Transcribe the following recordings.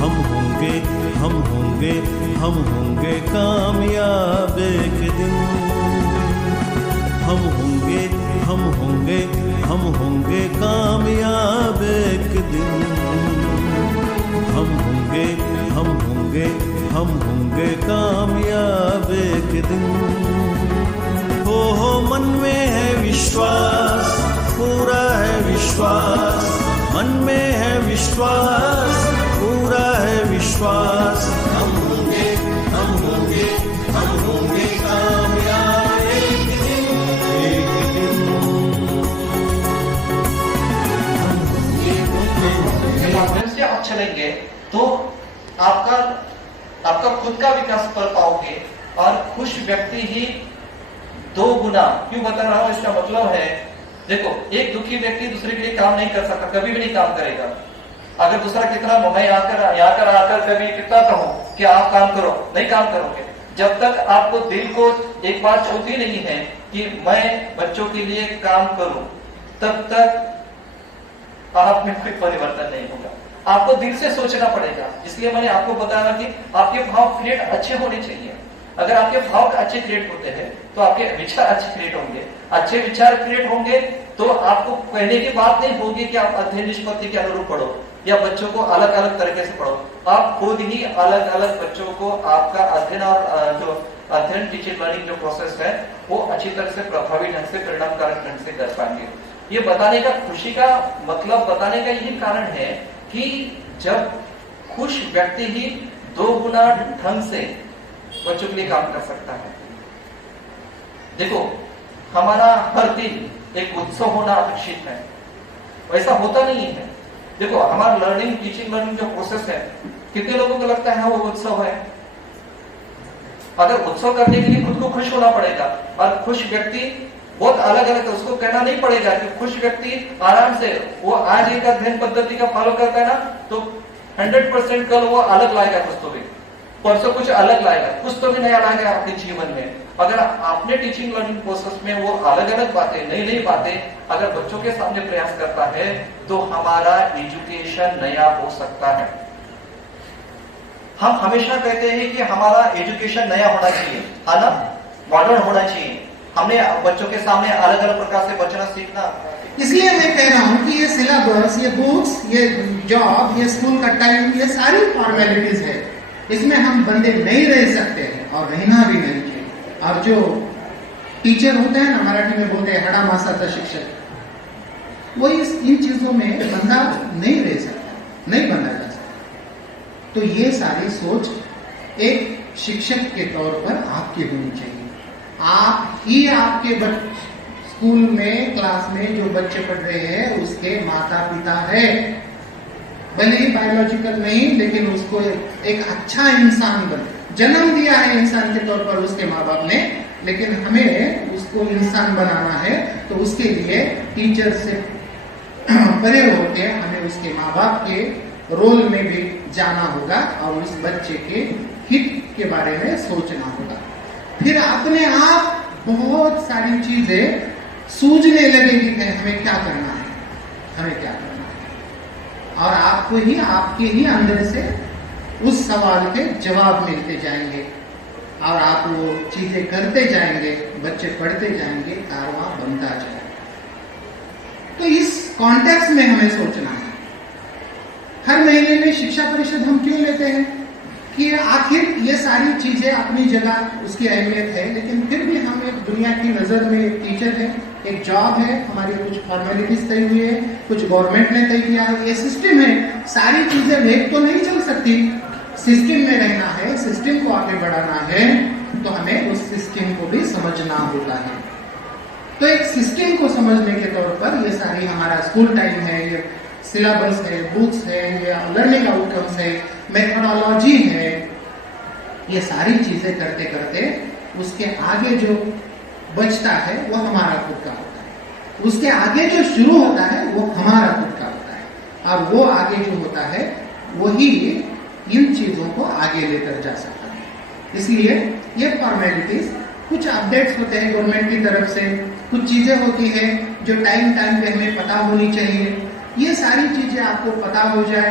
हम होंगे हम होंगे हम होंगे कामयाब एक दिन। हम होंगे हम होंगे हम होंगे कामयाब एक दिन। हम होंगे हम होंगे हम होंगे कामयाब एक दिन। हो मन में है विश्वास, पूरा है विश्वास, मन में है विश्वास, पूरा है विश्वास। हम होंगे हम होंगे हम होंगे कामयाब एक दिन, एक दिन। जब आप मन से आप चलेंगे तो आपका खुद का विकास कर पाओगे। और खुश व्यक्ति ही 2 गुना, क्यों बता रहा हूं, इसका मतलब है देखो, एक दुखी व्यक्ति दूसरे के लिए काम नहीं कर सकता, कभी भी नहीं काम करेगा। अगर दूसरा कितना मैं यहाँ आकर कभी कितना कहूं कि आप काम करो, नहीं काम करोगे। जब तक आपको दिल को एक बात होती नहीं है कि मैं बच्चों के लिए काम करूं, तब तक आप में कोई परिवर्तन नहीं होगा। आपको दिल से सोचना पड़ेगा। इसलिए मैंने आपको बताया कि आपके भाव क्रिएट अच्छे होने चाहिए। अगर आपके भाव अच्छे क्रिएट होते हैं तो आपके विचार अच्छे क्रिएट होंगे। अच्छे विचार क्रिएट होंगे तो आपको कहने की बात नहीं होगी कि आप अध्ययन निष्पत्ति के अनुरूप पढ़ो या बच्चों को अलग अलग तरीके से पढ़ो। आप खुद ही अलग अलग बच्चों को आपका अध्ययन और जो अध्ययन टीचिंग लर्निंग जो प्रोसेस है वो अच्छी तरह से प्रभावी ढंग से, परिणामकारक ढंग से कर पाएंगे। ये बताने का, खुशी का मतलब बताने का यही कारण है कि जब खुश व्यक्ति ही 2 गुना ढंग से बच्चों के लिए काम कर सकता है। देखो, हमारा हर दिन एक उत्सव होना अपेक्षित है, वैसा होता नहीं है। देखो, हमारा लर्निंग टीचिंग लर्निंग जो प्रोसेस है, कितने लोगों को लगता है वो उत्सव है? अगर उत्सव करने के लिए खुद को खुश होना पड़ेगा। और खुश व्यक्ति बहुत अलग अलग है, उसको कहना नहीं पड़ेगा कि खुश व्यक्ति आराम से वो आज एक अध्ययन पद्धति का फॉलो करता है ना, तो 100% कल वो अलग लाएगा, कुछ तो भी परसों कुछ अलग लाएगा, कुछ तो भी नया लाएगा अपने जीवन में। अगर आपने टीचिंग लर्निंग प्रोसेस में वो अलग अलग बातें, नई नई बातें अगर बच्चों के सामने प्रयास करता है तो हमारा एजुकेशन नया हो सकता है। हम हमेशा कहते हैं कि हमारा एजुकेशन नया होना चाहिए, है ना, मॉडर्न होना चाहिए। हमने बच्चों के सामने अलग अलग प्रकार से बचना सीखना। इसलिए मैं कह रहा हूं कि ये सिलेबस, ये बुक्स, ये जॉब, ये स्कूल का टाइम, ये सारी फॉर्मेलिटीज है। इसमें हम बंदे नहीं रह सकते हैं और रहना भी नहीं चाहिए। और जो टीचर होते हैं ना, मराठी में बोलते हैं हड़ा मासा था शिक्षक, वो इन चीजों में बंदा नहीं रह सकता, नहीं बना जा सकता। तो ये सारी सोच एक शिक्षक के तौर पर आपकी होनी चाहिए। आप ही आपके स्कूल में, क्लास में जो बच्चे पढ़ रहे हैं उसके माता पिता है। भले ही बायोलॉजिकल नहीं, लेकिन उसको एक अच्छा इंसान जन्म दिया है इंसान के तौर पर उसके माँ बाप ने, लेकिन हमें उसको इंसान बनाना है। तो उसके लिए टीचर से परे होके हमें उसके माँ बाप के रोल में भी जाना होगा और उस बच्चे के हित के बारे में सोचना होगा। फिर अपने आप बहुत सारी चीजें सूझने लगेगी कि हमें क्या करना है, हमें क्या करना है। और आपको ही, आपके ही अंदर से उस सवाल के जवाब मिलते जाएंगे और आप वो चीजें करते जाएंगे, बच्चे पढ़ते जाएंगे, कारवां बनता जाएगा। तो इस कॉन्टेक्स्ट में हमें सोचना है। हर महीने में शिक्षा परिषद हम क्यों लेते हैं कि आखिर ये सारी चीजें अपनी जगह उसकी अहमियत है, लेकिन फिर भी हम एक दुनिया की नजर में एक टीचर है, एक जॉब है, हमारी कुछ फॉर्मेलिटीज तय हुई है, कुछ गवर्नमेंट ने तय किया है, ये सिस्टम है। सारी चीजें वेग तो नहीं चल सकती, सिस्टम में रहना है, सिस्टम को आगे बढ़ाना है, तो हमें उस सिस्टम को भी समझना होता है। तो एक सिस्टम को समझने के तौर पर ये सारी हमारा स्कूल टाइम है, ये सिलेबस है, बुक्स है, ये लर्निंग आउटकम्स है, मेथोडोलॉजी है, ये सारी चीजें करते करते उसके आगे जो बचता है वो हमारा खुद का होता है। उसके आगे जो शुरू होता है वो हमारा खुद का होता है, और वो आगे जो होता है वही इन चीजों को आगे लेकर जा सकता है। इसलिए ये फॉर्मेलिटीज, कुछ अपडेट्स होते हैं गवर्नमेंट की तरफ से, कुछ चीजें होती हैं जो टाइम पे हमें पता होनी चाहिए, ये सारी चीजें आपको पता हो जाए,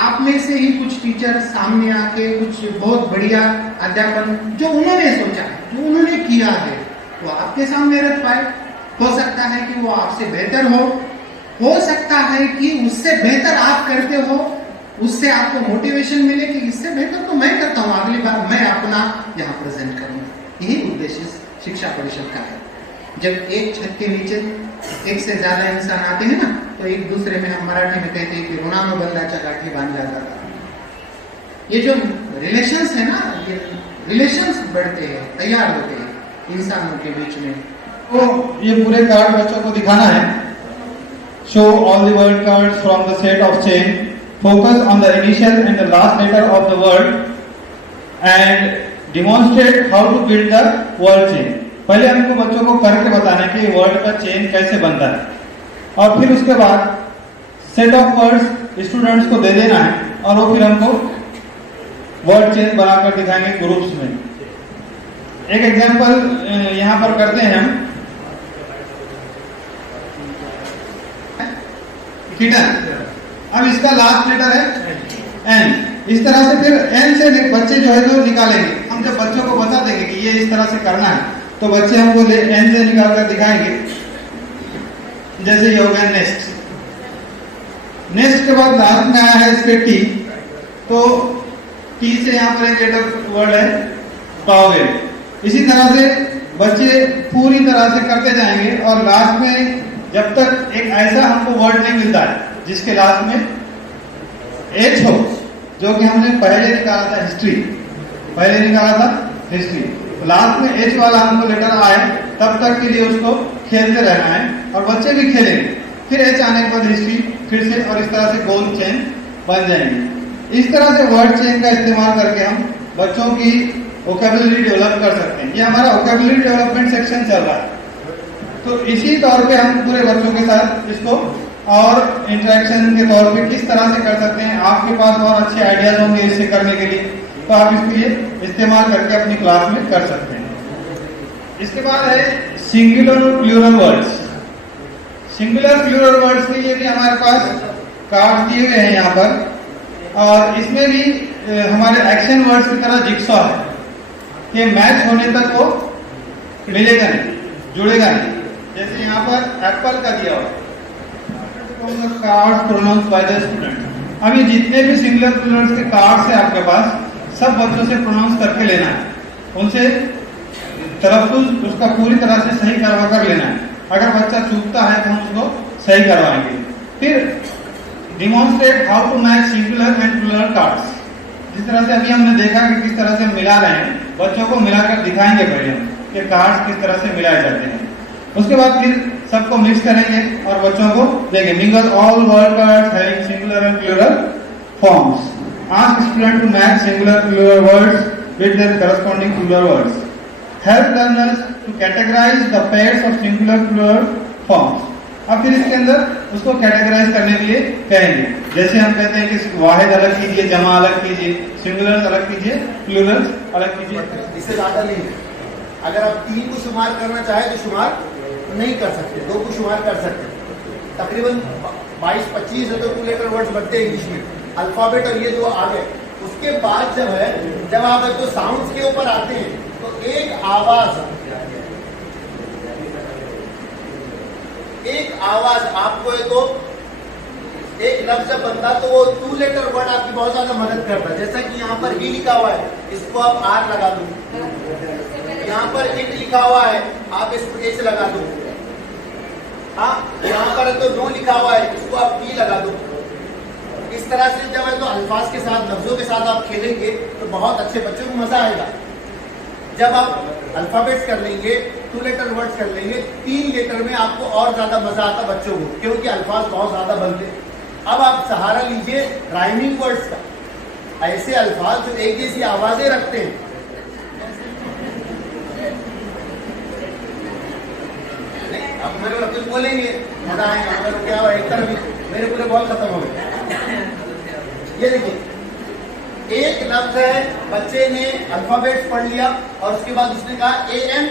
आप में से ही कुछ टीचर सामने आके कुछ बहुत बढ़िया अध्यापन जो उन्होंने सोचा, जो उन्होंने किया है, वो आपके सामने रख पाए। हो सकता है कि वो आपसे बेहतर हो सकता है कि उससे बेहतर आप करते हो, उससे आपको मोटिवेशन मिले कि इससे बेहतर तो मैं करता हूँ, अगली बार मैं अपना यहाँ प्रेजेंट करूंगा। यही उद्देश्य शिक्षा परिषद का है। जब एक छत के नीचे एक से ज्यादा इंसान आते हैं ना, तो एक दूसरे में, हम मराठी में कहते हैं कि ऋणा में बंधाच्या गाठी बांध जाता था। ये जो रिलेशंस है ना, ये रिलेशंस बढ़ते हैं, तैयार होते हैं इंसानों के बीच में। तो ये पूरे कार्ड बच्चों को दिखाना है। Show all the word cards from the set of chain, focus on the initial and the last letter of the word and demonstrate how to build the word chain. पहले हमको बच्चों को करके बताना है कि वर्ड का चेन कैसे बनता है, और फिर उसके बाद सेट ऑफ वर्ड्स स्टूडेंट्स को दे देना है, और वो फिर हमको वर्ड चेन बनाकर दिखाएंगे ग्रुप्स में। एक एग्जांपल यहाँ पर करते हैं हम। किटन, अब इसका लास्ट लेटर है एन। इस तरह से फिर एन से बच्चे जो है वो निकालेंगे। हम जब बच्चों को बता देंगे कि ये इस तरह से करना है, तो बच्चे हमको एन से निकाल कर दिखाएंगे। जैसे ये हो गया नेक्स्ट। नेक्स्ट के बाद लास्ट में आया है इसके टी, तो टी से यहाँ पर एक लेटर वर्ड है पावेल। इसी तरह से बच्चे पूरी तरह से करते जाएंगे, और लास्ट में जब तक एक ऐसा हमको वर्ड नहीं मिलता है जिसके लास्ट में एच हो, जो कि हमने पहले निकाला था हिस्ट्री, तो लास्ट में एच वाला हमको लेटर आए, तब तक के लिए उसको खेलते रहना है, और बच्चे भी खेलेंगे। फिर एच आने के बाद हिस्ट्री फिर से, और इस तरह से गोल चेन बन जाएंगे। इस तरह से वर्ड चेन का इस्तेमाल करके हम बच्चों की वोकैबुलरी डेवलप कर सकते हैं। ये हमारा वोकैबुलरी डेवलपमेंट सेक्शन चल रहा है, तो इसी तौर पे हम पूरे बच्चों के साथ इसको और इंटरेक्शन के तौर पे किस तरह से कर सकते हैं। आपके पास और अच्छे आइडियाज होंगे इससे करने के लिए, तो आप इसके लिए इस्तेमाल करके अपनी क्लास में कर सकते हैं। इसके बाद है सिंगुलर और plural words. Singular plural words के लिए भी हमारे पास कार्ड दिए हुए हैं यहाँ पर, और इसमें भी हमारे एक्शन वर्ड्स की तरह जिक्सॉ है कि मैच होने तक वो मिलेगा नहीं, जुड़ेगा नहीं। जैसे यहाँ पर एप्पल का दिया हुआ cards pronounce by the student. अब ये जितने भी सिंगुलर प्लूरल्स के कार्ड्स है आपके पास, सब बच्चों से प्रोनाउंस करके लेना है, उनसे तलफ्फुज़ उसका पूरी तरह से सही करवा कर लेना है। अगर बच्चा चूकता है तो हम उसको सही करवाएंगे। फिर demonstrate how to match singular and plural cards. जिस तरह से अभी हमने देखा कि किस तरह से मिला रहे हैं, बच्चों को मिलाकर दिखाएंगे पहले कि कार्ड्स किस तरह से मिलाए जाते हैं। उसके बाद फिर सबको मिक्स करेंगे और बच्चों को देंगे। Mingle all word cards having singular and plural forms. Ask student to match singular plural words with their corresponding plural words. Help learners to categorise the pairs of singular plural forms. अब फिर इसके अंदर उसको categorise करने के लिए कहेंगे। जैसे हम कहते हैं कि वाहिद अलग कीजिए, जमा अलग कीजिए, सिंगुलर अलग कीजिए, प्लूरल अलग कीजिए। इससे ज्यादा नहीं है। अगर आप 3 को शुमार करना चाहे तो शुमार नहीं कर सकते, 2 को शुमार कर सकते। तकरीबन 22-25 है तो 2 लेटर वर्ड्स बनते हैं इंग्लिश में, अल्फाबेट और ये जो आ गए। उसके बाद जब आप तो साउंड्स के ऊपर आते हैं तो एक आवाज आपको एक लफ्ज जब बनता तो वो 2 लेटर वर्ड आपकी बहुत ज्यादा मदद करता है। जैसा कि यहाँ पर ही लिखा हुआ है, इसको आप आर लगा दो। यहाँ पर इट लिखा हुआ है, आप इसको एच लगा दो। हाँ, यहाँ पर तो नो लिखा हुआ है, इसको आप टी लगा दो। इस तरह से जब है तो अल्फाज के साथ, लफ्जों के साथ आप खेलेंगे तो बहुत अच्छे, बच्चों को मजा आएगा। जब आप अल्फाबेट्स कर लेंगे, 2 लेटर वर्ड्स कर लेंगे, 3 लेटर में आपको और ज्यादा मजा आता बच्चों को, क्योंकि अल्फाज बहुत ज्यादा बनते। अब आप सहारा लीजिए राइमिंग वर्ड्स का। ऐसे अल्फाज जो एक जैसी आवाजें रखते हैं। अब मेरे को कुछ बोलेंगे, मजा आएगा, मतलब क्या हुआ, एक तरफ मेरे पूरे बॉल खत्म हो गए। ये देखिए, एक लफ्ज है, बच्चे ने अल्फाबेट पढ़ लिया और उसके बाद उसने कहा AN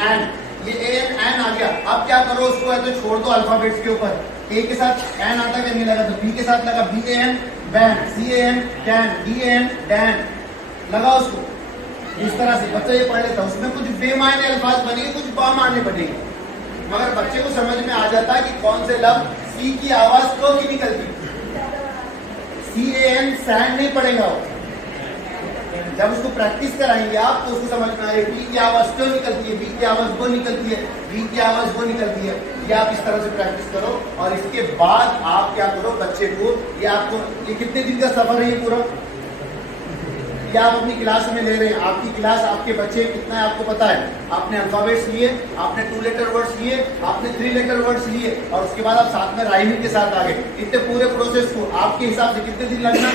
एंड, ये AN एन आ गया। अब क्या करो, उसको है तो छोड़ दो अल्फाबेट्स के ऊपर, ए के साथ एन आता है नहीं लगा, तो बी के साथ लगा BAN ban, CAN can, DAN Dan, लगा उसको। इस तरह से बच्चा ये पढ़ लेता है। उसमें कुछ बेमायने अल्फाज बनेंगे, कुछ बामाने बनेंगे, मगर बच्चे को समझ में आ जाता है कि कौन से लफ्ज सी की आवाज क की निकलती। CAN सैन नहीं पड़ेगा वो। जब उसको प्रैक्टिस कराएंगे आप तो उसको समझ में आएगा बी की आवाज क्यों निकलती है, बी की आवाज वो निकलती है, बी की आवाज वो निकलती है। ये आप इस तरह से प्रैक्टिस करो और इसके बाद आप क्या करो, बच्चे को ये आपको, ये कितने दिन का सफर है ये पूरा, ये आप अपनी क्लास में ले रहे हैं। आपकी क्लास, आपके बच्चे कितना है आपको पता है। आपने अल्फाबेट्स लिए, आपने 2 लेटर वर्ड्स लिए, आपने 3 लेटर वर्ड्स लिए और उसके बाद आप साथ में राइमिंग के साथ आ गए। इतने पूरे प्रोसेस को आपके हिसाब से कितने दिन लगना?